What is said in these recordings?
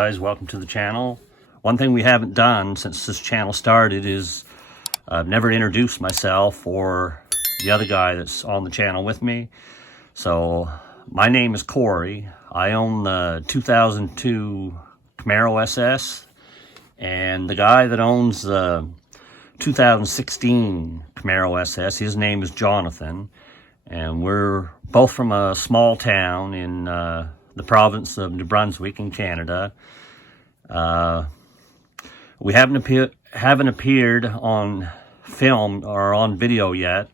guys, welcome to the channel. One thing we haven't done since this channel started is I've never introduced myself or the other guy that's on the channel with me. So my name is Corey. I own the 2002 Camaro SS, and the guy that owns the 2016 Camaro SS, his name is Jonathan, and we're both from a small town in the province of New Brunswick in Canada. We haven't appeared on film or on video yet,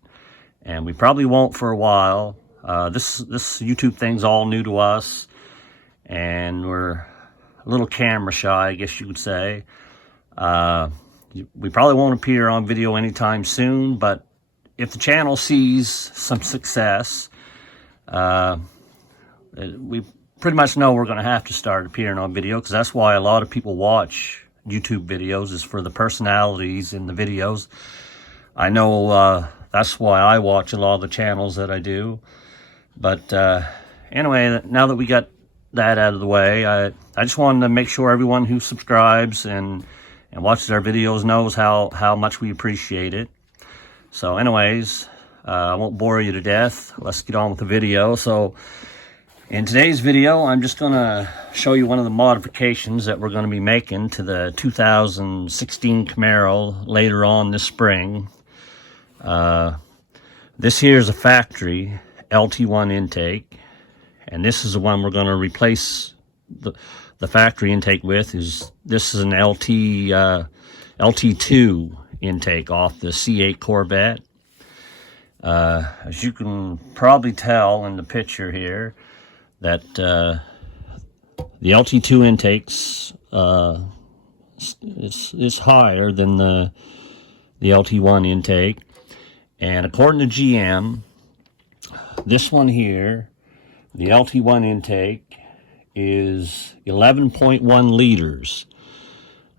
and we probably won't for a while. This YouTube thing's all new to us, and we're a little camera shy, I guess you could say. We probably won't appear on video anytime soon, but if the channel sees some success, we pretty much know we're going to have to start appearing on video, because that's why a lot of people watch YouTube videos, is for the personalities in the videos. I know that's why I watch a lot of the channels that I do. But anyway, now that we got that out of the way, I just wanted to make sure everyone who subscribes and watches our videos knows how much we appreciate it. So anyways, I won't bore you to death. Let's get on with the video. So in today's video, I'm just going to show you one of the modifications that we're going to be making to the 2016 Camaro later on this spring. This here is a factory LT1 intake, and this is the one we're going to replace the factory intake with. This is an LT2 intake off the C8 Corvette. As you can probably tell in the picture here, that the LT2 intakes is higher than the LT1 intake, and according to GM, this one here, the LT1 intake, is 11.1 liters.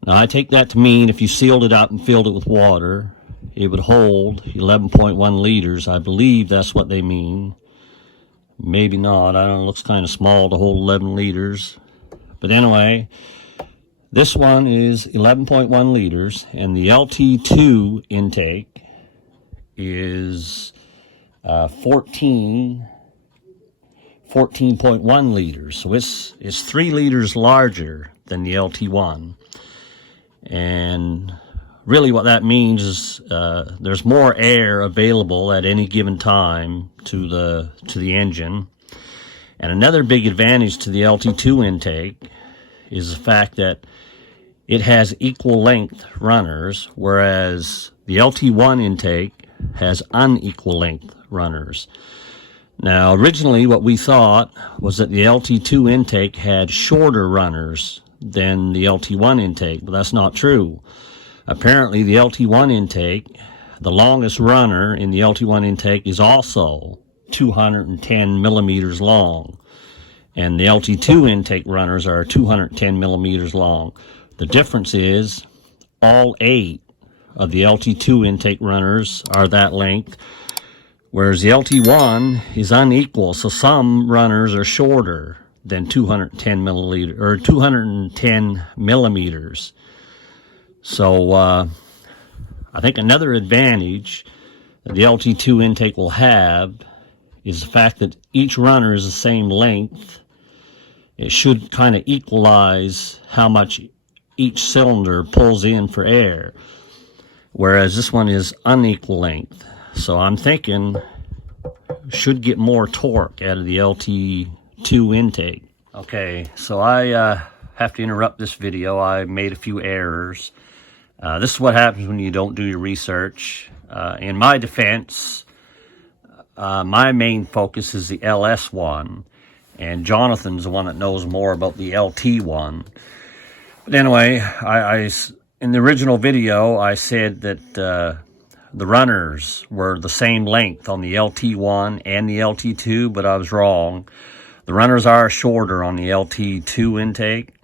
Now I take that to mean if you sealed it up and filled it with water, it would hold 11.1 liters. I believe that's what they mean. Maybe not. I don't know. It looks kind of small to hold 11 liters. But anyway, this one is 11.1 liters, and the LT2 intake is 14.1 liters. So it's 3 liters larger than the LT1. And really what that means is there's more air available at any given time to the engine. And another big advantage to the LT2 intake is the fact that it has equal length runners, whereas the LT1 intake has unequal length runners. Now originally what we thought was that the LT2 intake had shorter runners than the LT1 intake, but that's not true. Apparently the LT1 intake, the longest runner in the LT1 intake, is also 210 millimeters long, and the LT2 intake runners are 210 millimeters long. The difference is all 8 of the LT2 intake runners are that length, whereas the LT1 is unequal, so some runners are shorter than 210 millimeters. So I think another advantage that the LT2 intake will have is the fact that each runner is the same length. It should kind of equalize how much each cylinder pulls in for air, whereas this one is unequal length. So I'm thinking should get more torque out of the LT2 intake. Okay, so I have to interrupt this video. I made a few errors. This is what happens when you don't do your research. In my defense, my main focus is the LS one, and Jonathan's the one that knows more about the LT one. But anyway, in the original video, I said that the runners were the same length on the LT1 and the LT2, but I was wrong. The runners are shorter on the LT2 intake.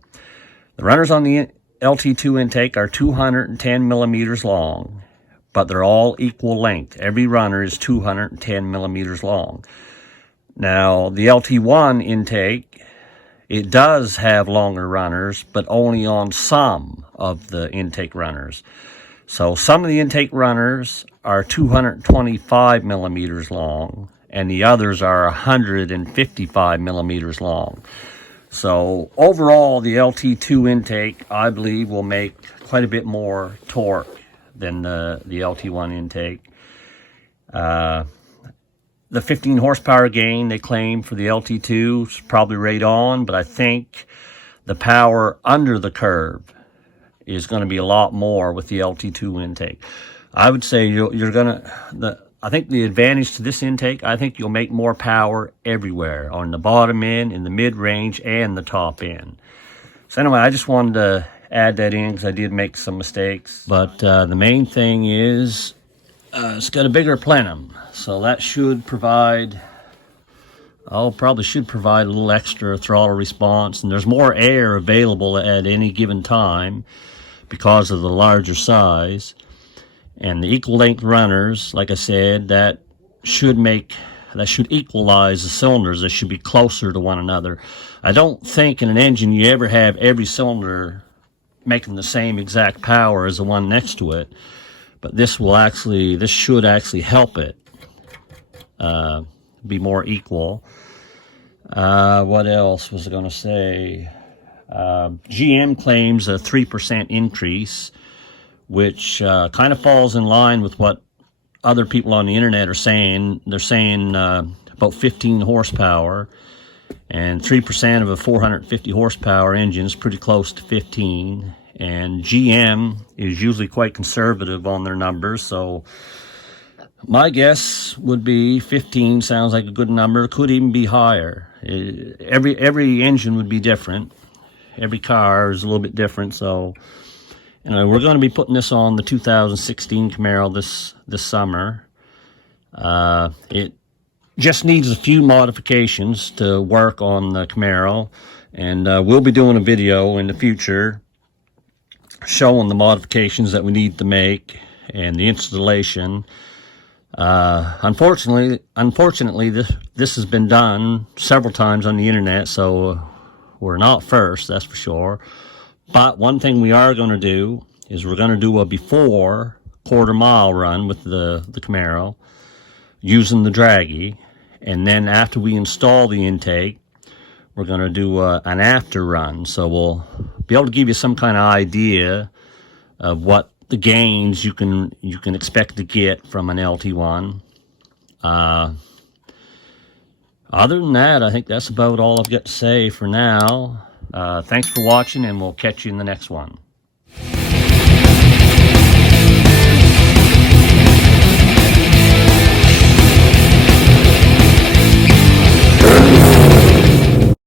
The runners on the LT2 intake are 210 millimeters long, but they're all equal length. Every runner is 210 millimeters long. Now, the LT1 intake It does have longer runners, but only on some of the intake runners. So some of the intake runners are 225 millimeters long, and the others are 155 millimeters long. So overall, the LT2 intake, I believe, will make quite a bit more torque than the LT1 intake. The 15 horsepower gain they claim for the LT2 is probably right on, but I think the power under the curve is going to be a lot more with the LT2 intake. I would say I think the advantage to this intake, I think you'll make more power everywhere, on the bottom end, in the mid-range, and the top end. So anyway, I just wanted to add that in because I did make some mistakes. But the main thing is it's got a bigger plenum, so that should provide, probably should provide a little extra throttle response, and there's more air available at any given time because of the larger size. And the equal length runners, like I said, that should equalize the cylinders. They should be closer to one another. I don't think in an engine you ever have every cylinder making the same exact power as the one next to it, but this should actually help it be more equal. What else was I going to say? GM claims a 3% increase, which kind of falls in line with what other people on the internet are saying. They're saying about 15 horsepower, and 3% of a 450 horsepower engine is pretty close to 15. And GM is usually quite conservative on their numbers, so my guess would be 15 sounds like a good number. Could even be higher. Every engine would be different. Every car is a little bit different, so we're going to be putting this on the 2016 Camaro this summer. It just needs a few modifications to work on the Camaro, and we'll be doing a video in the future showing the modifications that we need to make and the installation. Unfortunately, this has been done several times on the internet, so we're not first, that's for sure. But one thing we are going to do is we're going to do a before quarter-mile run with the Camaro using the Draggy, and then after we install the intake, we're going to do an after run. So we'll be able to give you some kind of idea of what the gains you can expect to get from an LT1. Other than that, I think that's about all I've got to say for now. Thanks for watching, and we'll catch you in the next one.